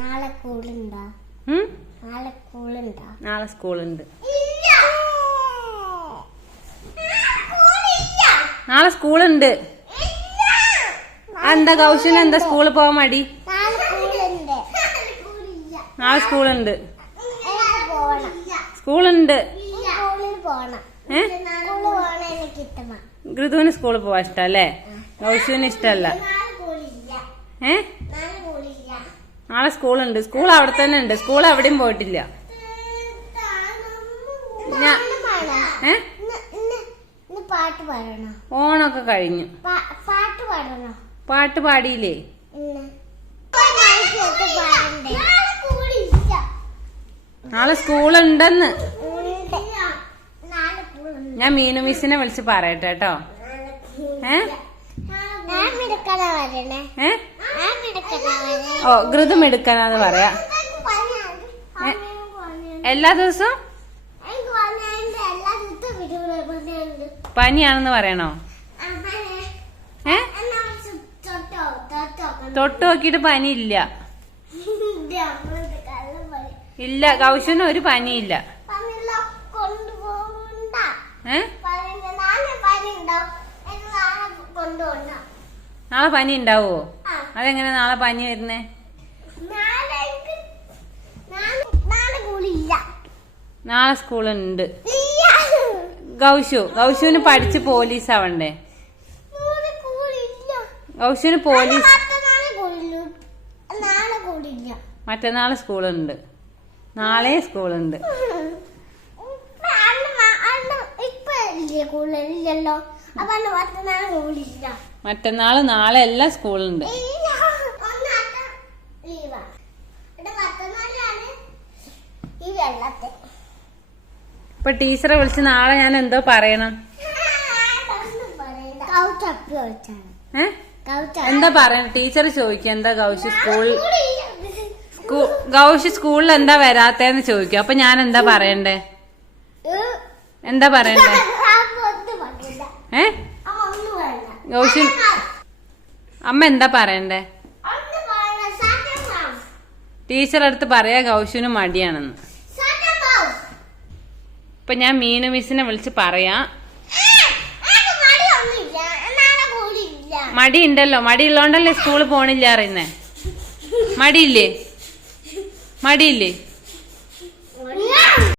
നാളെ സ്കൂളുണ്ടോ? നാളെ സ്കൂളുണ്ടോ? നാളെ സ്കൂളുണ്ട്. നാളെ സ്കൂളുണ്ട്. എന്താ കൗശൽ എന്താ സ്കൂളിൽ പോവാൻ മടി? നാളെ സ്കൂളുണ്ട്. സ്കൂളുണ്ട്. ഏ? ഋതുവിന് സ്കൂളിൽ പോവാൻ ഇഷ്ടല്ലേ? കൗശുവിന് ഇഷ്ടമല്ല നാളെ സ്കൂളില്ല ഏ നാളെ സ്കൂളില്ല നാളെ സ്കൂളുണ്ട്. സ്കൂൾ അവിടെ തന്നെ ഉണ്ട്. സ്കൂൾ എവിടെയും പോയിട്ടില്ല. ഏ? പാട്ട് പാടണോ ഓണൊക്കെ കഴിഞ്ഞു. പാട്ട് പാടണോ പാട്ട് പാടിയില്ലേ? നാളെ സ്കൂളുണ്ടെന്ന്. സ്കൂളുണ്ട് ഞാൻ മീനു മിസ്സിനെ വിളിച്ച് പറയട്ടെ കേട്ടോ. ഏ? ഞാൻ മിടുക്കണ വരണേ ഏ? ഓ ഘൃതം എടുക്കാനാന്ന് പറയാ എല്ലാ ദിവസവും? പനിയാണെന്ന് പറയണോ? ഏ? തൊട്ടോ നോക്കിട്ട് പനി ഇല്ല ഇല്ല കൗശന് ഒരു പനിയില്ല. നാളെ പനി ഉണ്ടാവും അതെങ്ങനെ നാളെ പനി വരുന്നേ? നാളെ സ്കൂളുണ്ട്. ഗൗശു ഗൗശുവിന് പഠിച്ച് പോലീസ് ആവണ്ടേ ഗൗശുവിന് പോലീസ് മറ്റന്നാൾ സ്കൂളുണ്ട്. നാളെ സ്കൂളുണ്ട്. മറ്റന്നാൾ നാളെ എല്ലാം സ്കൂളുണ്ട്. ഇപ്പൊ ടീച്ചറെ വിളിച്ച് നാളെ ഞാൻ എന്തോ പറയണം. എന്താ പറയണം? ടീച്ചർ ചോദിക്കും എന്താ ഗൗശി സ്കൂളിൽ സ്കൂ- ഗൗശി സ്കൂളിൽ എന്താ വരാത്തേന്ന് ചോദിക്കും. അപ്പൊ ഞാൻ എന്താ പറയണ്ടേ? എന്താ പറയണ്ടേ? ഏ? ഗൗശി അമ്മ എന്താ പറയണ്ടേ? ടീച്ചറടുത്ത് പറയാ ഗൗശുവിന് മടിയാണെന്ന്. ഇപ്പൊ ഞാൻ മീനു മിസ്സിനെ വിളിച്ച് പറയാ. മടി ഉണ്ടല്ലോ മടി ഉള്ളോണ്ടല്ലേ സ്കൂളിൽ പോണില്ല അറിയുന്നേ മടിയില്ലേ? മടിയില്ലേ?